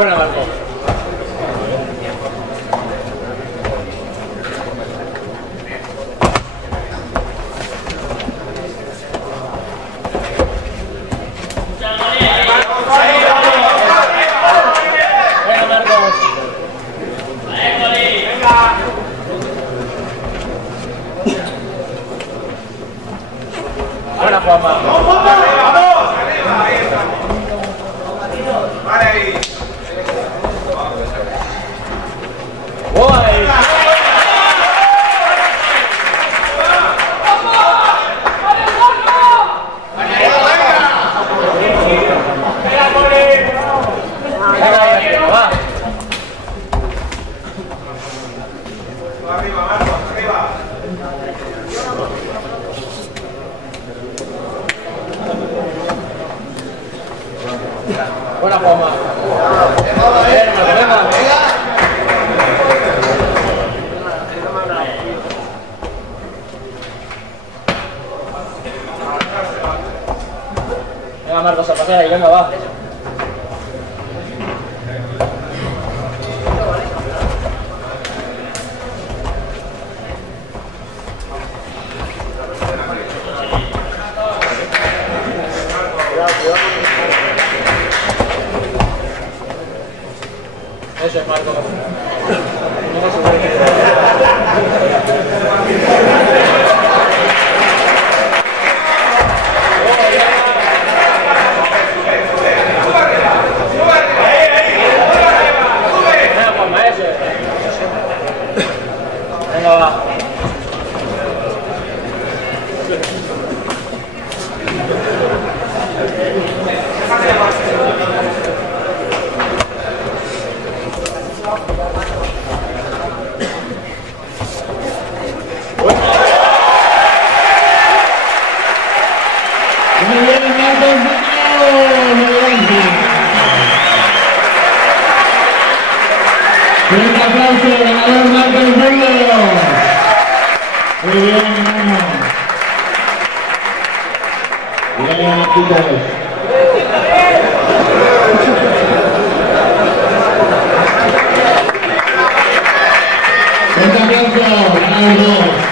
Buena, Marco. Buena, Juanma. ¡Vamos! ¡Arriba! Ahí está. Vale, ahí. ¡Guay! Arriba, Marcos, arriba. Buena, Juanma. Venga, Marcos, a pasar ahí, venga, va. Eso es, Marco. Venga, Juanma, eso es. Venga, va. Muy bien, Marcos, fuerte aplauso, ganador Marcos Bello. Muy bien, hermano. Bien, chicos. Fuerte aplauso, ganador 2.